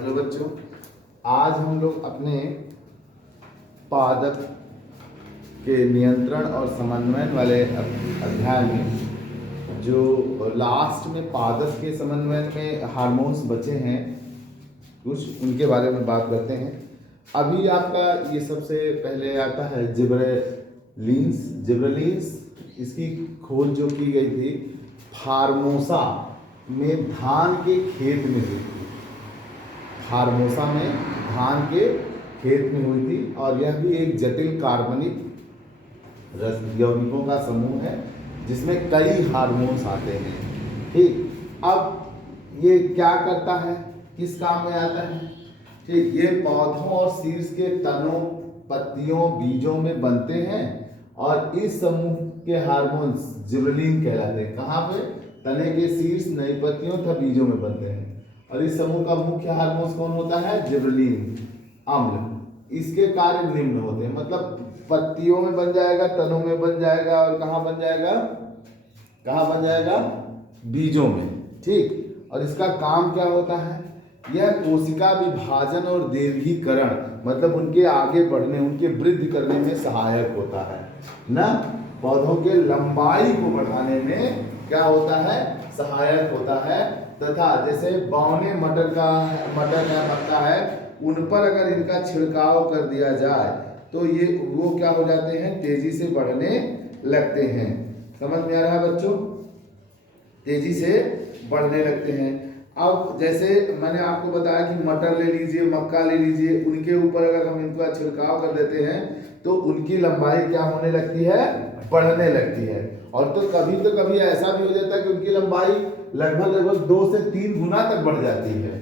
Hello बच्चों, आज हम लोग अपने पादप के नियंत्रण और समन्वयन वाले अध्याय में जो लास्ट में पादप के समन्वयन में हार्मोन्स बचे हैं कुछ, उनके बारे में बात करते हैं। अभी आपका ये सबसे पहले आता है जिब्रेलिन्स। जिब्रेलिन्स इसकी खोज जो की गई थी फार्मोसा में धान के खेत में हुई थी। फार्मोसा में धान के खेत में हुई थी और यह भी एक जटिल कार्बनिक रस यौगिकों का समूह है जिसमें कई हार्मोन्स आते हैं। ठीक, अब ये क्या करता है, किस काम में आता है? ठीक, ये पौधों और शीर्ष के तनों, पत्तियों, बीजों में बनते हैं और इस समूह के हार्मोन्स जिब्रेलिन कहलाते हैं। कहाँ पे? तने के शीर्ष, नई पत्तियों तथा बीजों में बनते हैं। और इस समूह का मुख्य हार्मोन कौन होता है? जिब्रेलिन अम्ल। इसके कार्य निम्न होते हैं, मतलब पत्तियों में बन जाएगा, तनों में बन जाएगा और कहाँ बन जाएगा? कहाँ बन जाएगा? बीजों में। ठीक, और इसका काम क्या होता है? यह कोशिका विभाजन और दीर्घीकरण, मतलब उनके आगे बढ़ने, उनके वृद्धि करने में सहायक होता है ना। पौधों के लंबाई को बढ़ाने में क्या होता है? सहायक होता है। तथा जैसे बौने मटर या मक्का है, उन पर अगर इनका छिड़काव कर दिया जाए तो ये वो क्या हो जाते हैं? तेजी से बढ़ने लगते हैं। समझ में आ रहा है बच्चों? तेजी से बढ़ने लगते हैं। अब जैसे मैंने आपको बताया कि मटर ले लीजिए, मक्का ले लीजिए, उनके ऊपर अगर हम इनका छिड़काव कर देते हैं तो उनकी लंबाई क्या होने लगती है? बढ़ने लगती है। और तो कभी ऐसा भी हो जाता है कि उनकी लंबाई लगभग 2 से 3 गुना तक बढ़ जाती है।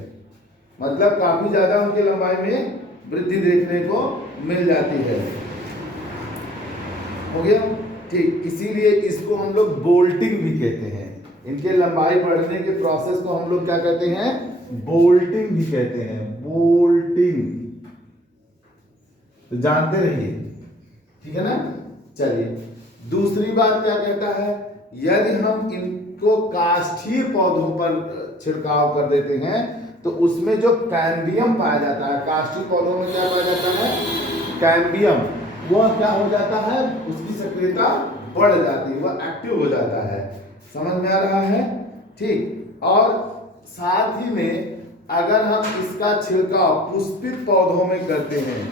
मतलब काफी ज्यादा उनकी लंबाई में वृद्धि देखने को मिल जाती है। हो गया? ठीक, इसीलिए इसको हम लोग बोल्टिंग भी कहते हैं। इनके लंबाई बढ़ने के प्रोसेस को हम लोग क्या कहते हैं? बोल्टिंग भी कहते हैं। बोल्टिंग तो जानते रहिए, ठीक है ना। चलिए, दूसरी बात क्या कहता है? यदि हम इनको काष्ठीय पौधों पर छिड़काव कर देते हैं तो उसमें जो कैम्बियम पाया जाता है, काष्ठीय पौधों में क्या पाया जाता है? कैम्बियम। वह क्या हो जाता है? उसकी सक्रियता बढ़ जाती है, वह एक्टिव हो जाता है। समझ में आ रहा है? ठीक, और साथ ही में अगर हम इसका छिड़काव पुष्पित पौधों में करते हैं,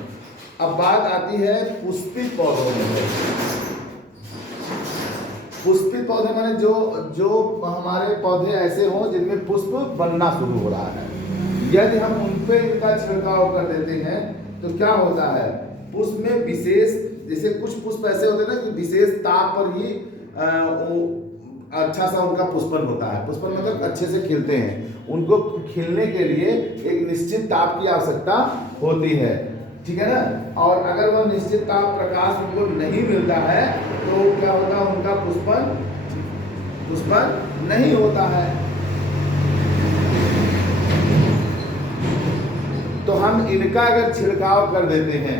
अब बात आती है पुष्पित पौधों में। पुष्पित पौधे माने जो हमारे पौधे ऐसे हों जिनमें पुष्प बनना शुरू हो रहा है। यदि हम उन पे इनका छिड़काव कर देते हैं तो क्या होता है? पुष्प में विशेष, जैसे कुछ पुष्प ऐसे होते हैं ना कि विशेष ताप पर ही अच्छा सा उनका पुष्पन होता है। पुष्पन मतलब अच्छे से खिलते हैं। उनको खिलने के लिए एक निश्चित ताप की आवश्यकता होती है, ठीक है ना। और अगर वह निश्चित ताप प्रकाश उनको नहीं मिलता है तो क्या होता है? उनका पुष्पन नहीं होता है। तो हम इनका अगर छिड़काव कर देते हैं,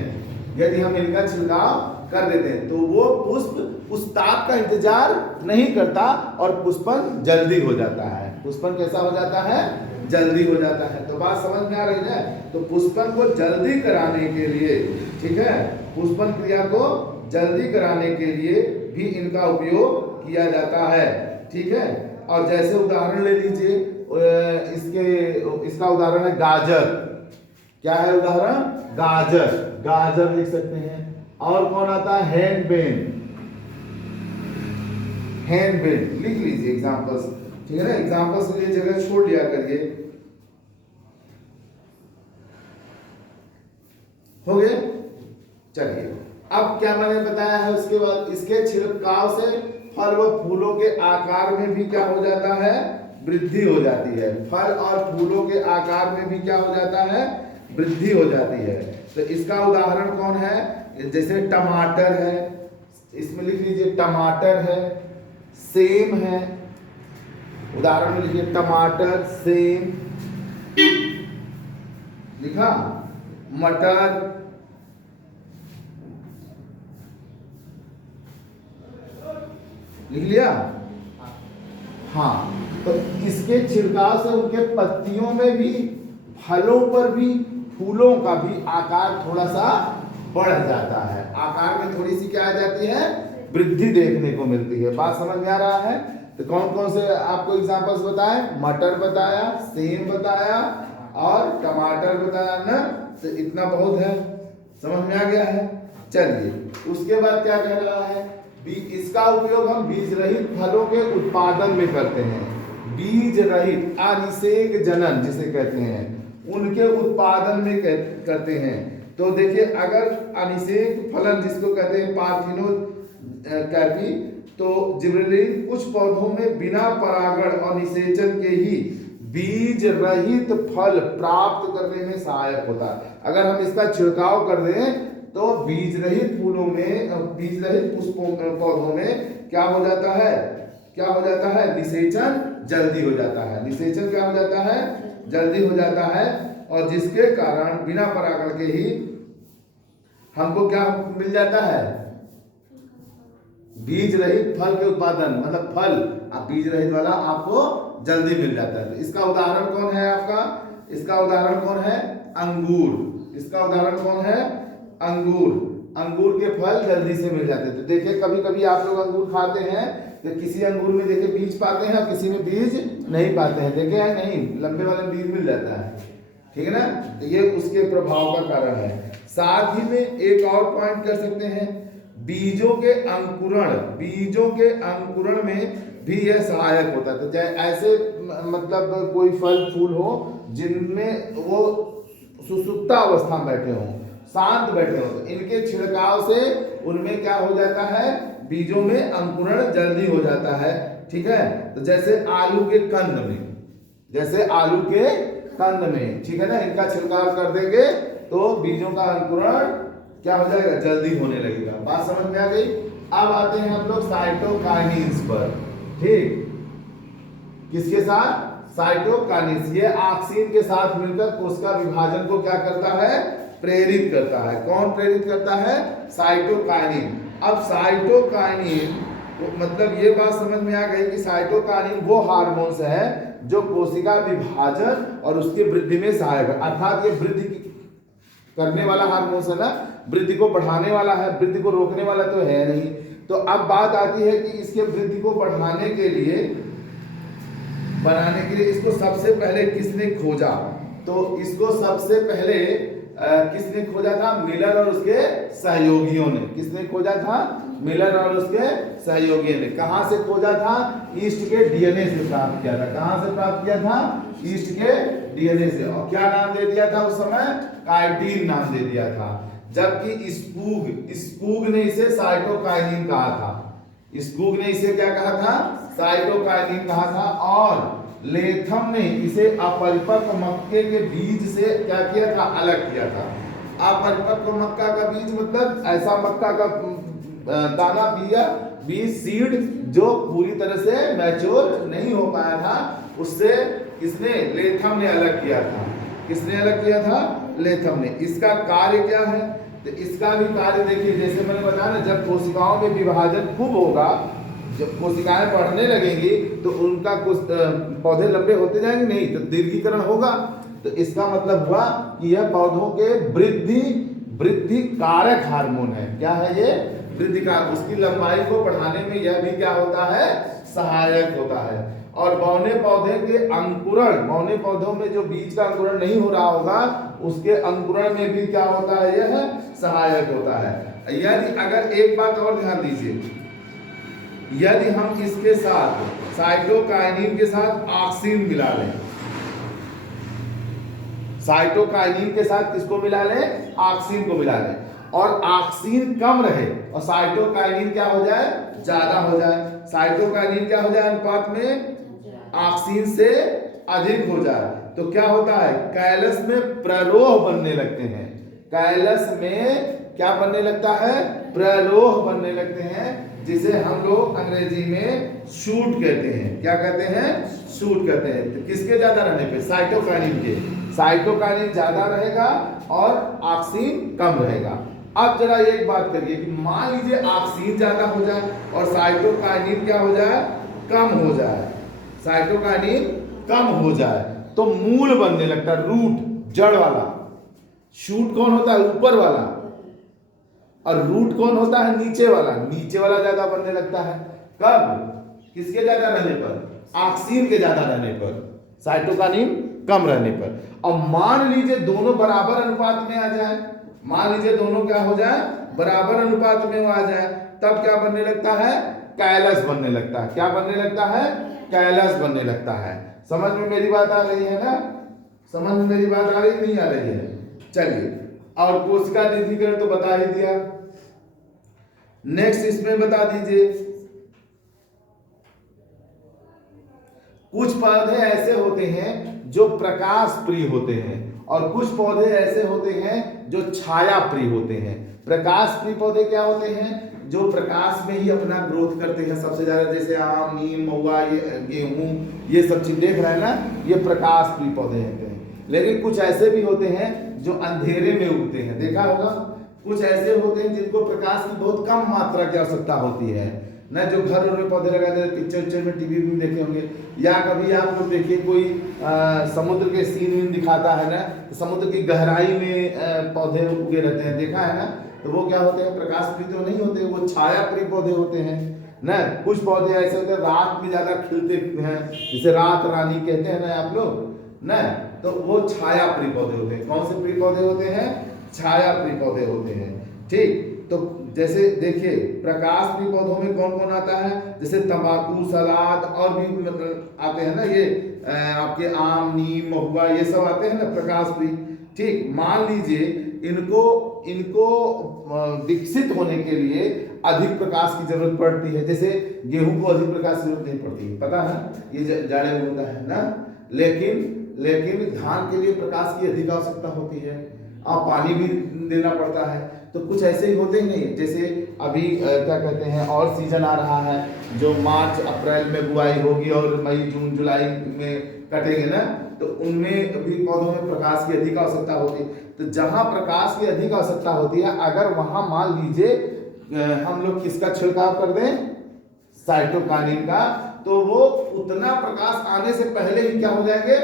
यदि हम इनका छिड़काव कर देते हैं तो वो पुष्प उस ताप का इंतजार नहीं करता और पुष्पन जल्दी हो जाता है। पुष्पन कैसा हो जाता है? जल्दी हो जाता है। तो बात समझ में आ रही है? तो पुष्पन को जल्दी कराने के लिए, ठीक है, पुष्पन क्रिया को जल्दी कराने के लिए भी इनका उपयोग किया जाता है, ठीक है। और जैसे उदाहरण ले लीजिए, इसका उदाहरण है गाजर। क्या है उदाहरण? गाजर। गाजर लिख सकते हैं। और कौन आता है? हैंडबेन। हैंडबेन लिख लीजिए एग्जांपल्स, ठीक है ना। एग्जांपल्स के लिए जगह छोड़ लिया करिए। हो गए? चलिए, अब क्या मैंने बताया है उसके बाद, इसके छिड़काव से फल व फूलों के आकार में भी क्या हो जाता है? वृद्धि हो जाती है। फल और फूलों के आकार में भी क्या हो जाता है? वृद्धि हो जाती है। तो इसका उदाहरण कौन है? जैसे टमाटर है, इसमें लिख लीजिए टमाटर है, सेम है। उदाहरण में लिखिए टमाटर, सेम लिखा, मटर, लिख लिया। हाँ, तो इसके छिड़काव से उनके पत्तियों में भी फलों पर भी, फूलों का भी आकार थोड़ा सा बढ़ जाता है, आकार में थोड़ी सी क्या आ जाती है, वृद्धि देखने को मिलती है। बात समझ में आ रहा है? तो कौन कौन से आपको एग्जांपल्स बताए? मटर बताया, सेम बताया और टमाटर बताया ना। तो इतना बहुत है, समझ में आ गया है। चलिए उसके बाद क्या कह रहा है, इसका उपयोग हम बीज रहित फलों के उत्पादन में करते हैं। बीज रहित, अनिषेक जनन जिसे कहते हैं, उनके उत्पादन में करते हैं। तो देखिए अगर अनिषेक फलन जिसको कहते हैं पार्थिनोकार्पी, तो जिबरेलिन कुछ पौधों में बिना परागण और निषेचन के ही बीज रहित फल प्राप्त करने में सहायक होता है। अगर हम इसका छिड़काव कर दें तो बीज रहित फूलों में, बीज रहित पुष्पों पौधों में क्या हो जाता है, क्या हो जाता है, निषेचन जल्दी हो जाता है। निषेचन क्या हो जाता है, जल्दी हो जाता है, और जिसके कारण बिना परागण के ही हमको क्या मिल जाता है, बीज रहित फल के उत्पादन, मतलब फल बीज रहित वाला आपको जल्दी मिल जाता है। तो इसका उदाहरण कौन है आपका, इसका उदाहरण कौन है, अंगूर। इसका उदाहरण कौन है, अंगूर। अंगूर के फल जल्दी से मिल जाते थे। देखिए कभी कभी आप लोग अंगूर खाते हैं तो किसी अंगूर में देखिए बीज पाते हैं और किसी में बीज नहीं पाते हैं, देखे हैं नहीं, लंबे वाले बीज मिल जाता है, ठीक है ना। तो ये उसके प्रभाव का कारण है। साथ ही में एक और पॉइंट कर सकते हैं, बीजों के अंकुरण, बीजों के अंकुरण में भी यह सहायक होता है। तो चाहे ऐसे मतलब कोई फल फूल हो जिनमें वो सुसुप्ता अवस्था में बैठे हों, शांत बैठे हो, तो इनके छिड़काव से उनमें क्या हो जाता है, बीजों में अंकुरण जल्दी हो जाता है, ठीक है। तो जैसे आलू के कंद में, जैसे आलू के कंद में, ठीक है ना, इनका छिड़काव कर देंगे तो बीजों का अंकुरण क्या हो जाएगा, जल्दी होने लगेगा। बात समझ में आ गई। अब आते हैं हम लोग साइटोकाइनेस पर, ठीक। किसके साथ, साइटोकाइनेस। ये ऑक्सीन के साथ मिलकर कोशिका विभाजन को क्या करता है, प्रेरित करता है। कौन प्रेरित करता है, साइटोकाइनिन। अब साइटोकाइनिन मतलब ये बात समझ में आ गई कि साइटोकाइनिन वो हार्मोन्स है जो कोशिका विभाजन और उसकी वृद्धि में सहायक है। अर्थात ये वृद्धि करने वाला हार्मोन्स है ना, वृद्धि को बढ़ाने वाला है, वृद्धि को रोकने वाला तो है नहीं। तो अब बात आती है कि इसके वृद्धि को बढ़ाने के लिए, बनाने के लिए इसको सबसे पहले किसने खोजा, तो इसको सबसे पहले किसने खोजा था, मिलर और उसके सहयोगियों ने। किसने खोजा था, मिलर और उसके सहयोगियों ने। कहां से खोजा था, ईस्ट के डीएनए से प्राप्त किया था। कहां से प्राप्त किया था, ईस्ट के डीएनए से। और क्या नाम दे दिया था उस समय, काइटिन नाम दे दिया था। जबकि स्पूग ने इसे साइटोकाइनिन कहा था। स्पूग ने इसे क्या कहा था, साइटोकाइनिन कहा था। और लेथम ने इसे अपरिपक्व मक्के के बीज से क्या किया था, अलग किया था। अपरिपक्व मक्का का बीज मतलब ऐसा मक्का का दाना, बीज, सीड जो पूरी तरह से मैच्योर नहीं हो पाया था, उससे किसने, लेथम ने अलग किया था। किसने अलग किया था, लेथम ने। इसका कार्य क्या है, तो इसका भी कार्य देखिए, जैसे मैंने बताया ना, जब कोशिकाओं में विभाजन खूब होगा, जब कोशिकाएं बढ़ने लगेंगी तो उनका कुछ पौधे लंबे होते जाएंगे, नहीं तो दीर्घीकरण होगा। तो इसका मतलब हुआ कि यह पौधों के वृद्धि कारक हार्मोन है। क्या है ये, वृद्धि कारक। उसकी लंबाई को बढ़ाने में यह भी क्या होता है, सहायक होता है। और बौने पौधे के अंकुरण, बौने पौधों में जो बीज का अंकुरण नहीं हो रहा होगा, उसके अंकुरण में भी क्या होता है, यह सहायक होता है। यदि अगर एक बात और ध्यान दीजिए, यदि हम इसके साथ साइटोकाइनिन के साथ ऑक्सीन मिला लें, साइटोकाइनिन के साथ किसको मिला लें, ऑक्सीन को मिला लें, और ऑक्सीन कम रहे और साइटोकाइनिन क्या हो जाए, ज्यादा हो जाए। साइटोकाइनिन क्या हो जाए, अनुपात में ऑक्सीन से अधिक हो जाए, तो क्या होता है, कैलस में प्ररोह बनने लगते हैं। कैलस में क्या बनने लगता है, प्ररोह बनने लगते हैं, जिसे हम लोग अंग्रेजी में शूट कहते हैं। क्या कहते हैं, शूट कहते हैं। तो किसके ज्यादा रहने पे, साइटोकाइनिन के। साइटोकाइनिन ज्यादा रहेगा और ऑक्सीन कम रहेगा। अब जरा एक बात करिए कि मान लीजिए ऑक्सीन ज्यादा हो जाए और साइटोकाइनिन क्या हो जाए, कम हो जाए। साइटोकाइनिन कम हो जाए तो मूल बनने लगता है, रूट। जड़ वाला, शूट कौन होता है ऊपर वाला, और रूट कौन होता है नीचे वाला। नीचे वाला ज्यादा बनने लगता है कब, किसके ज्यादा रहने पर, ऑक्सीन के ज्यादा रहने पर, साइटोकिनिन कम रहने पर। और मान लीजिए दोनों बराबर अनुपात में आ जाए, मान लीजिए दोनों क्या हो जाए, बराबर अनुपात में आ जाए, तब क्या बनने लगता है, कैलस बनने लगता है। क्या बनने लगता है, कैलस बनने लगता है। समझ में मेरी बात आ रही है ना, समझ में मेरी बात आ रही नहीं आ रही है। चलिए, और कोशिका निधिकरण तो बता ही दिया। नेक्स्ट इसमें बता दीजिए, कुछ पौधे ऐसे होते हैं जो प्रकाश प्रिय होते हैं, और कुछ पौधे ऐसे होते हैं जो छाया प्रिय होते हैं। प्रकाश प्रिय पौधे क्या होते हैं, जो प्रकाश में ही अपना ग्रोथ करते हैं सबसे ज्यादा, जैसे आम, नीम, महुआ, ये गेहूं, ये सब चीज देख रहे हैं ना, ये प्रकाश प्रिय पौधे होते हैं। लेकिन कुछ ऐसे भी होते हैं जो अंधेरे में उगते हैं, देखा होगा। कुछ ऐसे होते हैं जिनको प्रकाश की बहुत कम मात्रा की आवश्यकता होती है ना, जो घर में पौधे लगाते हैं, पिक्चर में, टीवी में देखे होंगे, या कभी आप लोग देखिए कोई समुद्र के सीन दिखाता है ना, तो समुद्र की गहराई में पौधे उगे रहते हैं, देखा है ना। तो वो क्या होते हैं, प्रकाश प्रिय तो नहीं होते, वो छाया प्रिय पौधे होते हैं ना। कुछ पौधे ऐसे होते हैं रात में ज्यादा खिलते हैं, जिसे रात रानी कहते हैं ना आप लोग ना, तो वो छाया प्रिय पौधे होते हैं। कौन से प्रिय पौधे होते हैं, छाया प्रिय पौधे होते हैं। ठीक, तो जैसे देखिए प्रकाश प्रिय पौधों में कौन कौन आता है, जैसे तंबाकू, सलाद, और भी मतलब आते हैं ना, ये आपके आम, नीम, महुआ, ये सब आते हैं ना प्रकाश प्रिय। ठीक, मान लीजिए इनको विकसित होने के लिए अधिक प्रकाश की जरूरत पड़ती है। जैसे गेहूं को अधिक प्रकाश की जरूरत नहीं पड़ती है, पता है, ये जाड़े में होता है ना। लेकिन धान के लिए प्रकाश की अधिक आवश्यकता होती है, और पानी भी देना पड़ता है। तो कुछ ऐसे ही होते ही नहीं, जैसे अभी क्या कहते हैं, और सीजन आ रहा है जो मार्च अप्रैल में बुआई होगी और मई जून जुलाई में कटेंगे ना, तो उनमें भी पौधों में प्रकाश की अधिक आवश्यकता होती है। तो जहां प्रकाश की अधिक आवश्यकता होती है, अगर वहां मान लीजिए हम लोग किसका छिड़काव कर दें, साइटोकिनिन का, तो वो उतना प्रकाश आने से पहले ही क्या हो जाएंगे,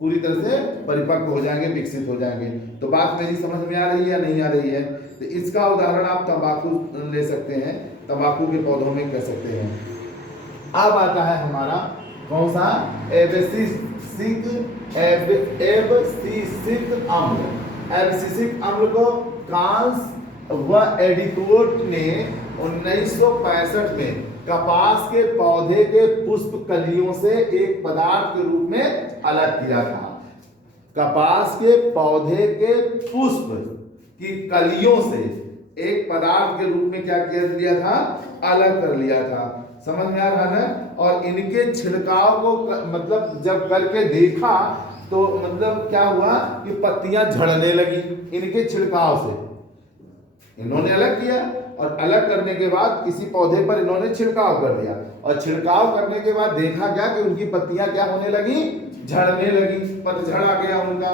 पूरी तरह से परिपक्व हो जाएंगे, विकसित हो जाएंगे। तो बात मेरी समझ में आ रही है या नहीं आ रही है। तो इसका उदाहरण आप तंबाकू ले सकते हैं, तंबाकू के पौधों में कह सकते हैं। अब आता है हमारा कौन सा, एब्सिसिक अम्ल। एब्सिसिक अम्ल को कांस व एडिकोट ने 1965 में कपास के पौधे के पुष्प कलियों से एक पदार्थ के रूप में अलग किया था। कपास के पौधे के पुष्प की कलियों से एक पदार्थ के रूप में क्या कर लिया था, अलग कर लिया था। समझ में आ रहा है ना। और इनके छिड़काव को मतलब जब करके देखा तो मतलब क्या हुआ कि पत्तियां झड़ने लगी इनके छिड़काव से। इन्होंने अलग किया, और अलग करने के बाद किसी पौधे पर इन्होंने छिड़काव कर दिया, और छिड़काव करने के बाद देखा क्या कि उनकी पत्तियां क्या होने लगी, झड़ने लगी, पतझड़ आ गया उनका।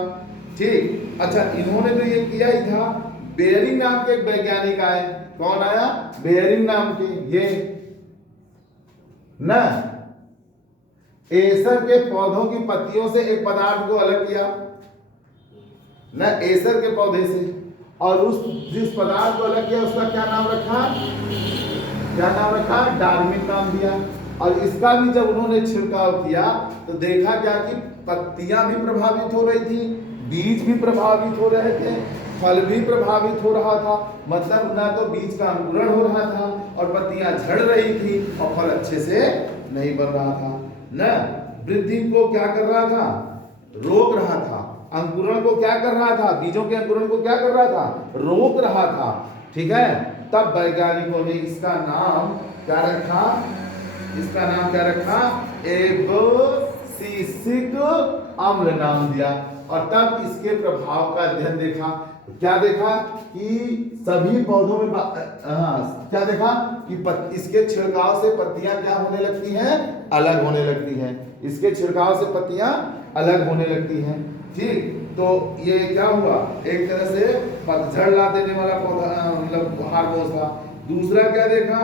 ठीक, अच्छा, इन्होंने तो ये किया ही था। बेयरिंग नाम के एक वैज्ञानिक आए, कौन आया, बेयरिंग नाम के, ये ना एसर के पौधों की पत्तियों से एक पदार्थ को अलग किया ना, एसर के पौधे से, और उस जिस पदार्थ को अलग किया उसका क्या नाम रखा, डार्विन नाम दिया। और इसका भी जब उन्होंने छिड़काव किया तो देखा क्या कि पत्तियां भी प्रभावित हो रही थी, बीज भी प्रभावित हो रहे थे, फल भी प्रभावित हो रहा था। मतलब ना तो बीज का अंकुरण हो रहा था और पत्तियां झड़ रही थी और फल अच्छे से नहीं बन रहा था ना। वृद्धि को क्या कर रहा था, रोक रहा था। अंकुरण को क्या कर रहा था, बीजों के अंकुरण को क्या कर रहा था, रोक रहा था। ठीक है, तब वैज्ञानिकों ने इसका नाम क्या रखा, एब्सिसिक अम्ल नाम दिया। और तब इसके प्रभाव का अध्ययन देखा। क्या देखा कि सभी पौधों में क्या देखा कि इसके छिड़काव से पत्तियां क्या होने लगती हैं, अलग होने लगती हैं। इसके छिड़काव से पत्तियां अलग होने लगती हैं। ठीक, तो ये क्या हुआ, एक तरह से पतझड़ ला देने वाला पौधा मतलब हार्मोन था। दूसरा क्या देखा,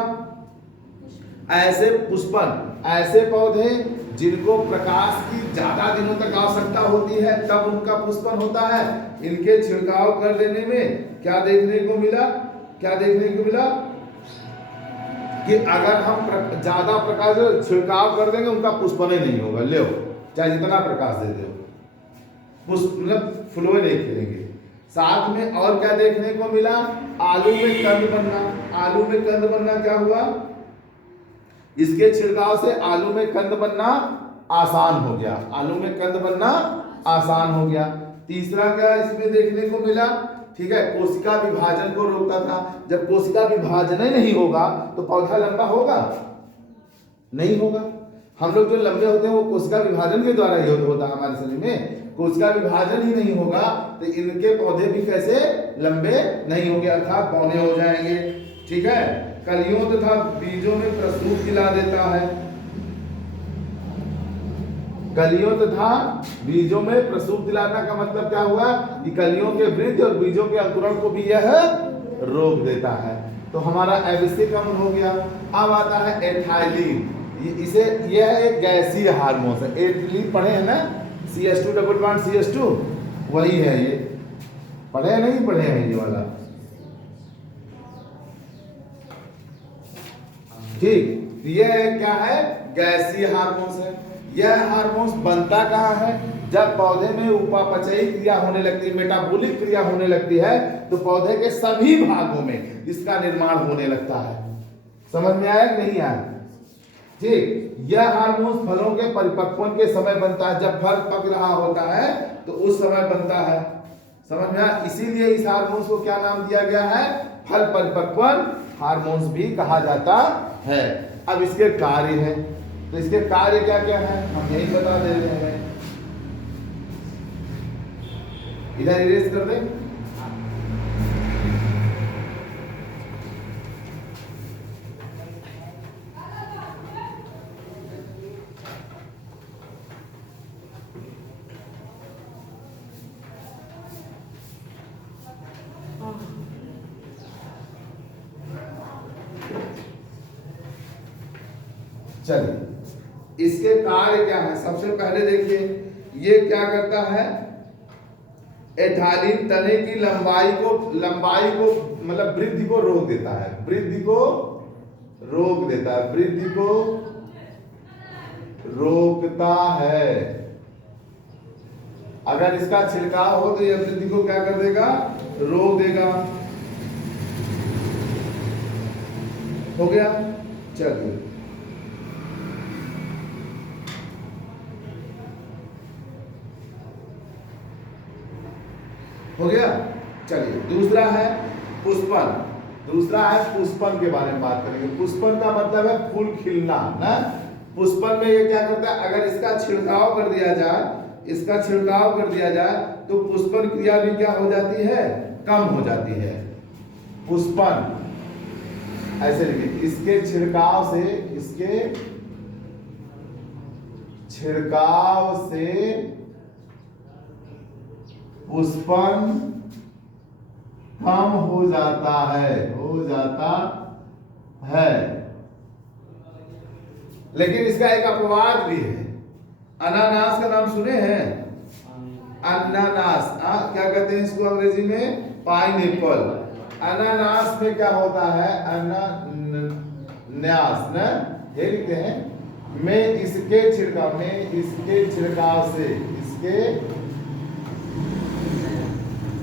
ऐसे पुष्पन, ऐसे पौधे जिनको प्रकाश की ज्यादा दिनों तक आवश्यकता होती है तब उनका पुष्पन होता है। इनके छिड़काव कर देने में क्या देखने को मिला, क्या देखने को मिला कि अगर हम ज्यादा प्रकाश छिड़काव कर देंगे उनका पुष्पन ही नहीं होगा। ले चाहे जितना प्रकाश दे दो, मतलब फ्लो नहीं करेंगे। साथ में और क्या देखने को मिला, आलू में कंद बनना। आलू में कंद बनना क्या हुआ, इसके छिड़काव से आलू में कंद बनना आसान हो गया। आलू में कंद बनना आसान हो गया। तीसरा क्या इसमें देखने को मिला, ठीक है, कोशिका विभाजन को रोकता था। जब कोशिका विभाजन ही नहीं होगा तो पौधा लंबा होगा नहीं होगा। हम लोग जो लंबे होते हैं वो कोशिका विभाजन के द्वारा ही होता है हमारे शरीर में। कोशिका विभाजन ही नहीं होगा तो इनके पौधे भी कैसे लंबे नहीं होंगे, अर्थात बौने हो जाएंगे। ठीक है, कलियों तथा बीजों में प्रसूत दिला देता है। कलियों तथा बीजों में प्रसूत दिलाना का मतलब क्या हुआ कि कलियों के वृद्धि और बीजों के अंकुरण को भी यह रोक देता है। तो हमारा एबिसिक अम्ल हो गया। अब आता है एथाइलिन। इसे यह एक गैसीय हार्मोन है। एथिलीन पढ़े हैं ना, CH2 डबल बॉन्ड CH2, वही है ये। पढ़े हैं नहीं पढ़े हैं ये वाला, ठीक। यह क्या है, गैसीय हार्मोन है। यह हार्मोन बनता कहाँ है, जब पौधे में उपापचयी क्रिया होने लगती है, मेटाबॉलिक क्रिया होने लगती है तो पौधे के सभी भागों में इसका निर्माण होने लगता है। समझ में आया कि नहीं आया, ठीक। यह हार्मोन फलों के परिपक्वन के समय बनता है। जब फल पक रहा होता है तो उस समय बनता है। समझ में आया, इसीलिए इस हार्मोन को क्या नाम दिया गया है, फल परिपक्वन हार्मोन्स भी कहा जाता है। अब इसके कार्य हैं, तो इसके कार्य क्या क्या है हम यही बता दे रहे हैं। इधर इरेज कर दें। चलिए इसके कार्य क्या है। सबसे पहले देखिए ये क्या करता है, एथाइलिन तने की लंबाई को मतलब वृद्धि को रोक देता है। वृद्धि को रोक देता है, वृद्धि को रोकता है। अगर इसका छिड़काव हो तो यह वृद्धि को क्या कर देगा, रोक देगा। हो गया, चलिए हो गया। चलिए दूसरा है पुष्पन। दूसरा है पुष्पन के बारे में बात करेंगे। पुष्पन का मतलब है फूल खिलना ना। पुष्पन में ये क्या करता है, अगर इसका छिड़काव कर दिया जाए, इसका छिड़काव कर दिया जाए तो पुष्पन क्रिया भी क्या हो जाती है, कम हो जाती है। पुष्पन ऐसे लिखिए, इसके छिड़काव से, इसके छिड़काव से पुष्पन कम हो जाता है, हो जाता है। लेकिन इसका एक अपवाद भी है। अनानास का नाम सुने हैं, अनानास, क्या कहते हैं इसको अंग्रेजी में, पाइनएप्पल। अनानास में क्या होता है, अनानास ना, ये लिखते हैं। में इसके छिड़काव, में इसके छिड़काव से, इसके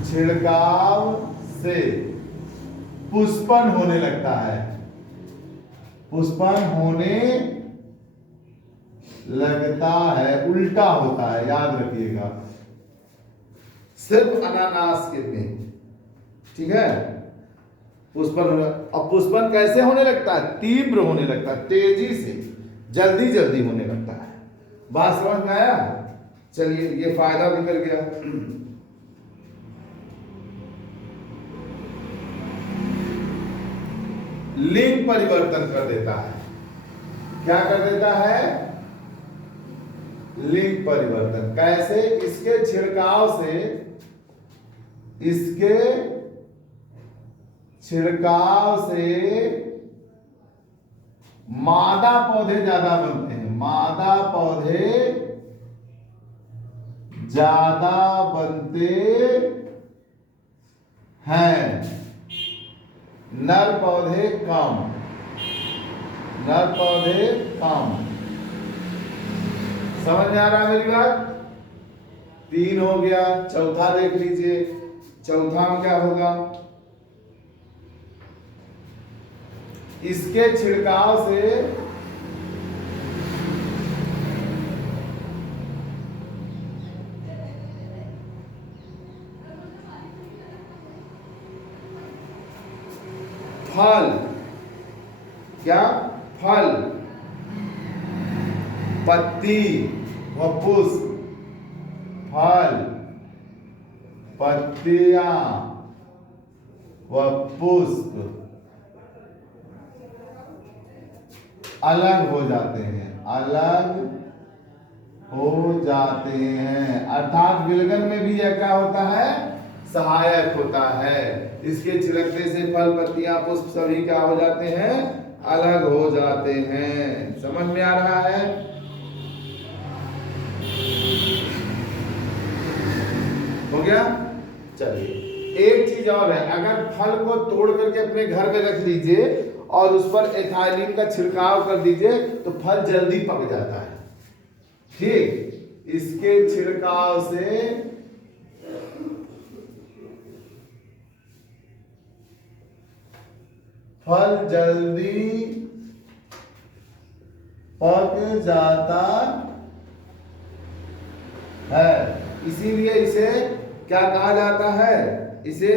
छिड़काव से पुष्पन होने लगता है। पुष्पन होने लगता है, उल्टा होता है, याद रखिएगा, सिर्फ अनानास के में। ठीक है, पुष्पन होने, अब पुष्पन कैसे होने लगता है, तीव्र होने लगता है, तेजी से, जल्दी जल्दी होने लगता है। बात समझ में आया। चलिए ये फायदा भी कर गया। लिंग परिवर्तन कर देता है। क्या कर देता है, लिंग परिवर्तन। कैसे, इसके छिड़काव से, इसके छिड़काव से मादा पौधे ज्यादा बनते हैं, मादा पौधे ज्यादा बनते हैं, नर पौधे कम। नर पौधे कम। समझ में आ रहा है मेरी बात? 3 हो गया। चौथा देख लीजिए, चौथा में क्या होगा? इसके छिड़काव से फल, क्या? फल, पत्ती व पुष्प, फल, पत्तियां व पुष्प अलग हो जाते हैं, अलग हो जाते हैं। अर्थात विलगन में भी यह क्या होता है? सहायक होता है। इसके छिड़कने से फल, पत्तियां, पुष्प सभी क्या हो जाते हैं? अलग हो जाते हैं। समझ में आ रहा है? हो गया? चलिए एक चीज और है, अगर फल को तोड़ करके अपने घर में रख लीजिए और उस पर एथाइलिन का छिड़काव कर दीजिए तो फल जल्दी पक जाता है। ठीक, इसके छिड़काव से फल जल्दी पक जाता है, इसीलिए इसे क्या कहा जाता है? इसे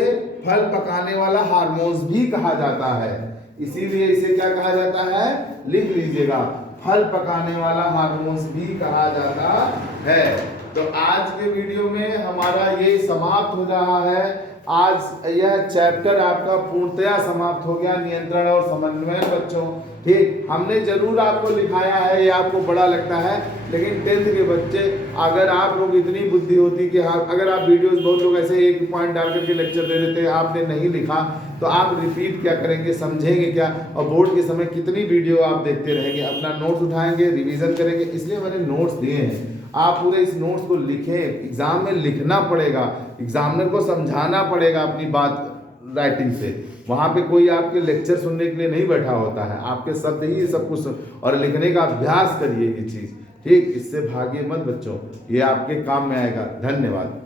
फल पकाने वाला हार्मोन्स भी कहा जाता है। इसीलिए इसे क्या कहा जाता है? लिख लीजिएगा, फल पकाने वाला हार्मोन्स भी कहा जाता है। तो आज के वीडियो में हमारा ये समाप्त हो रहा है। आज यह चैप्टर आपका पूर्णतया समाप्त हो गया, नियंत्रण और समन्वय बच्चों। ठीक, हमने जरूर आपको लिखाया है, ये आपको बड़ा लगता है, लेकिन 10th के बच्चे, अगर आप लोग इतनी बुद्धि होती कि हाँ, अगर आप वीडियोस, बहुत लोग ऐसे एक पॉइंट डाल करके लेक्चर दे देते हैं, आपने नहीं लिखा तो आप रिपीट क्या करेंगे, समझेंगे क्या? और बोर्ड के समय कितनी वीडियो आप देखते रहेंगे? अपना नोट्स उठाएंगे, रिवीजन करेंगे। इसलिए मैंने नोट्स दिए हैं, आप पूरे इस नोट्स को लिखें। एग्जाम में लिखना पड़ेगा, एग्जामिनर को समझाना पड़ेगा अपनी बात राइटिंग से। वहां पे कोई आपके लेक्चर सुनने के लिए नहीं बैठा होता है, आपके शब्द ही सब कुछ, और लिखने का अभ्यास करिए ये चीज। ठीक, इससे भागिए मत बच्चों, ये आपके काम में आएगा। धन्यवाद।